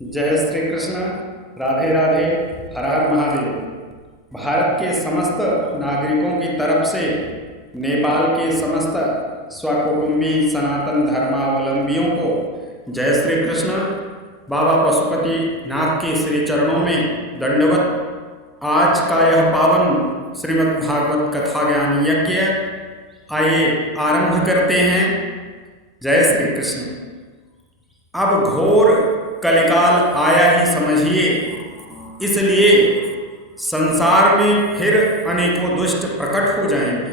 जय श्री कृष्ण। राधे राधे। हर हर महादेव। भारत के समस्त नागरिकों की तरफ से नेपाल के समस्त स्वकुटुंबी सनातन धर्मावलंबियों को जय श्री कृष्ण। बाबा पशुपति नाथ के श्री चरणों में दंडवत। आज का यह पावन श्रीमद् भागवत कथा ज्ञान यज्ञ आइए आरंभ करते हैं। जय श्री कृष्ण। अब घोर कलिकाल आया ही समझिए, इसलिए संसार में फिर अनेकों दुष्ट प्रकट हो जाएंगे।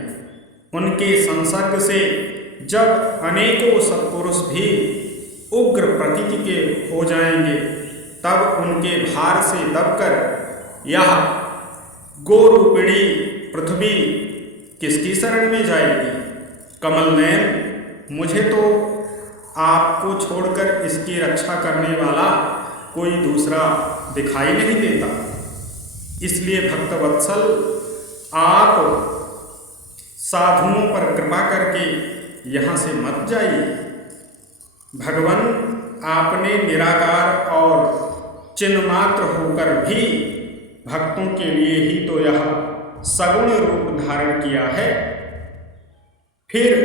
उनके संसर्ग से जब अनेकों सत्पुरुष भी उग्र प्रकृति के हो जाएंगे, तब उनके भार से दबकर यह गोरूपिणी पृथ्वी किसकी शरण में जाएगी। कमल नयन, मुझे तो आपको छोड़कर इसकी रक्षा करने वाला कोई दूसरा दिखाई नहीं देता। इसलिए भक्तवत्सल, आप साधुओं पर कृपा करके यहाँ से मत जाइए। भगवान आपने निराकार और चिन्ह मात्र होकर भी भक्तों के लिए ही तो यह सगुण रूप धारण किया है। फिर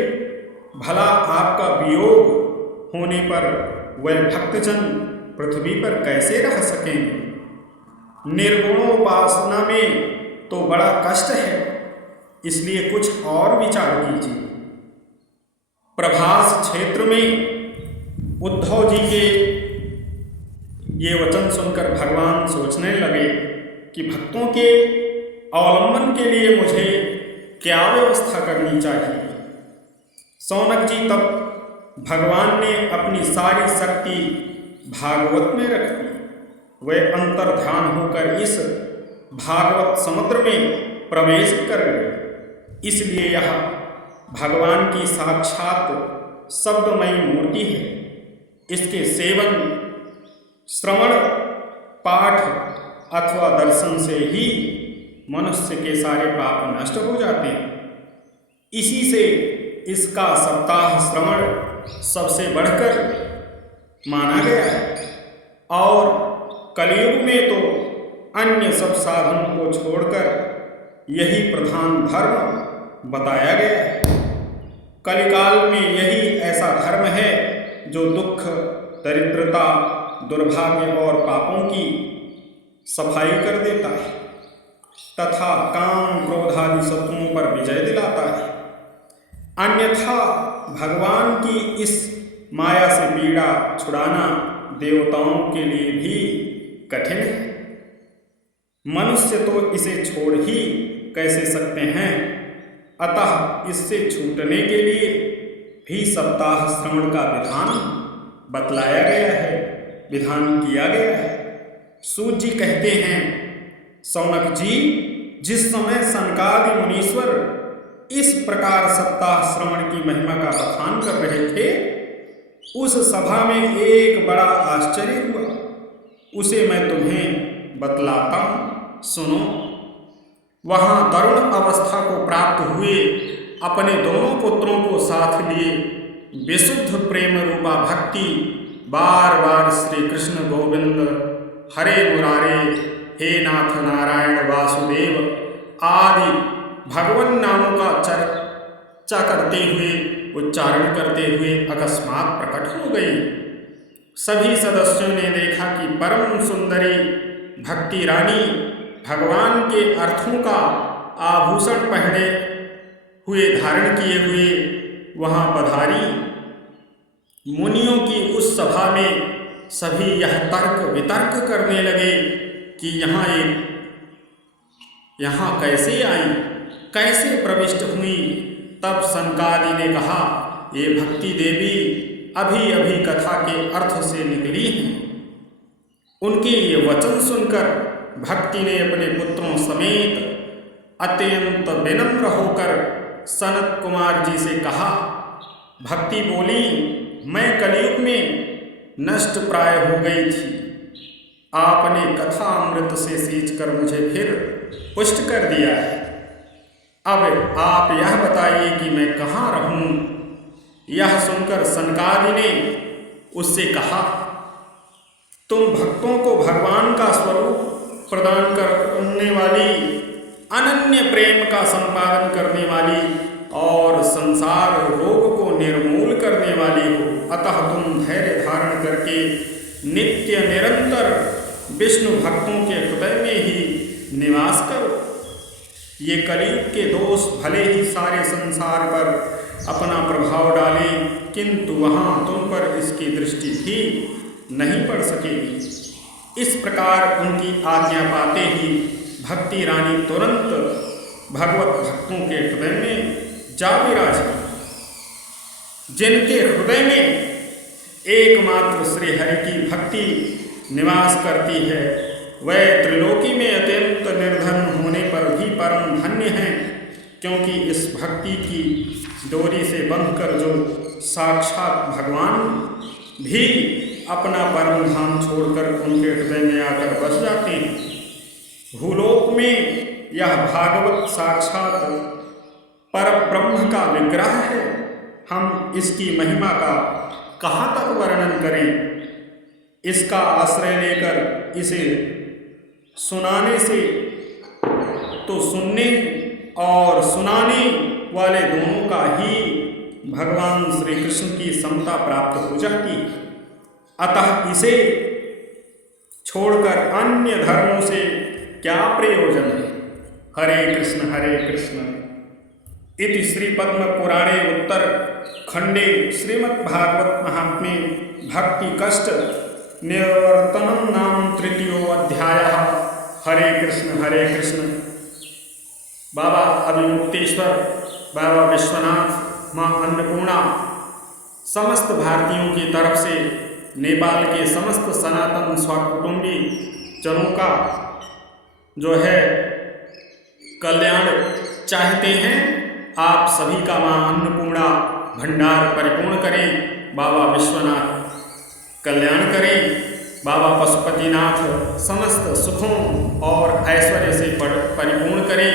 भला आपका वियोग होने पर वह भक्तजन पृथ्वी पर कैसे रह सकेंगे। निर्गुणोपासना में तो बड़ा कष्ट है, इसलिए कुछ और विचार कीजिए। प्रभास क्षेत्र में उद्धव जी के ये वचन सुनकर भगवान सोचने लगे कि भक्तों के अवलंबन के लिए मुझे क्या व्यवस्था करनी चाहिए। सौनक जी तब भगवान ने अपनी सारी शक्ति भागवत में रख दी। वे अंतर ध्यान होकर इस भागवत समुद्र में प्रवेश कर गए। इसलिए यह भगवान की साक्षात शब्दमयी मूर्ति है। इसके सेवन, श्रवण, पाठ अथवा दर्शन से ही मनुष्य के सारे पाप नष्ट हो जाते हैं। इसी से इसका सप्ताह श्रवण सबसे बढ़कर माना गया है। और कलयुग में तो अन्य सब साधनों को छोड़कर यही प्रधान धर्म बताया गया है। कलिकाल में यही ऐसा धर्म है जो दुख, दरिद्रता, दुर्भाग्य और पापों की सफाई कर देता है तथा काम, क्रोध आदि शत्रुओं पर विजय दिलाता है। अन्यथा भगवान की इस माया से पीड़ा छुड़ाना देवताओं के लिए भी कठिन है। मनुष्य तो इसे छोड़ ही कैसे सकते हैं। अतः इससे छूटने के लिए भी सप्ताह श्रवण का विधान बतलाया गया है, विधान किया गया है। सूत जी कहते हैं, सौनक जी, जिस समय सनकादि मुनीश्वर इस प्रकार सप्ताह श्रवण की महिमा का बखान कर रहे थे, उस सभा में एक बड़ा आश्चर्य हुआ। उसे मैं तुम्हें बतलाता हूँ, सुनो। वहाँ तरुण अवस्था को प्राप्त हुए अपने दोनों पुत्रों को साथ लिए विशुद्ध प्रेम रूपा भक्ति बार बार श्री कृष्ण गोविंद हरे मुरारे, हे नाथ नारायण वासुदेव आदि भगवान नामों का चर्चा करते हुए, उच्चारण करते हुए अकस्मात प्रकट हो गई। सभी सदस्यों ने देखा कि परम सुंदरी भक्ति रानी भगवान के अर्थों का आभूषण पहने हुए, धारण किए हुए वहाँ पधारी। मुनियों की उस सभा में सभी यह तर्क वितर्क करने लगे कि यहाँ कैसे आई, कैसे प्रविष्ट हुई। तब सनकादि ने कहा, ये भक्ति देवी अभी अभी कथा के अर्थ से निकली हैं। उनके ये वचन सुनकर भक्ति ने अपने पुत्रों समेत अत्यंत विनम्र होकर सनत कुमार जी से कहा। भक्ति बोली, मैं कलयुग में नष्ट प्राय हो गई थी। आपने कथा अमृत से सींचकर मुझे फिर पुष्ट कर दिया है। अब आप यह बताइए कि मैं कहाँ रहूं। यह सुनकर सनकादि ने उससे कहा, तुम भक्तों को भगवान का स्वरूप प्रदान करने वाली, अनन्य प्रेम का संपादन करने वाली और संसार रोग को निर्मूल करने वाली हो। अतः तुम धैर्य धारण करके नित्य निरंतर विष्णु भक्तों के हृदय में ही निवास करो। ये कलयुग के दोष भले ही सारे संसार पर अपना प्रभाव डालें, किंतु वहाँ तुम पर इसकी दृष्टि भी नहीं पड़ सकेगी। इस प्रकार उनकी आज्ञा पाते ही भक्ति रानी तुरंत भगवत भक्तों के हृदय में जा विराजी। जिनके हृदय में एकमात्र श्री हरि की भक्ति निवास करती है, वह त्रिलोकी में अत्यंत निर्धन होने पर भी परम धन्य हैं, क्योंकि इस भक्ति की डोरी से बंधकर जो साक्षात भगवान भी अपना परम धाम छोड़कर उनके हृदय में आकर बस जाते हैं। भूलोक में यह भागवत साक्षात परब्रह्म का विग्रह है। हम इसकी महिमा का कहाँ तक वर्णन करें। इसका आश्रय लेकर इसे सुनाने से तो सुनने और सुनाने वाले दोनों का ही भगवान श्री कृष्ण की समता प्राप्त हो जाती। अतः इसे छोड़कर अन्य धर्मों से क्या प्रयोजन है। हरे कृष्ण इति श्री पद्म पुराणे उत्तर खंडे श्रीमद्भागवत महात्म्ये भक्ति कष्ट निवर्तनम नाम तृतीयो अध्यायः। हरे कृष्ण। बाबा अभिमुक्तेश्वर, बाबा विश्वनाथ, माँ अन्नपूर्णा समस्त भारतीयों की तरफ से नेपाल के समस्त सनातन स्वकुटुंबी जनों का जो है कल्याण चाहते हैं। आप सभी का माँ अन्नपूर्णा भंडार परिपूर्ण करें। बाबा विश्वनाथ कल्याण करें। बाबा पशुपतिनाथ समस्त सुखों और ऐश्वर्य से परिपूर्ण करें।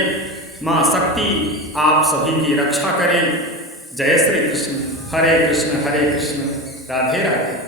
माँ शक्ति आप सभी की रक्षा करें। जय श्री कृष्ण। हरे कृष्ण राधे राधे।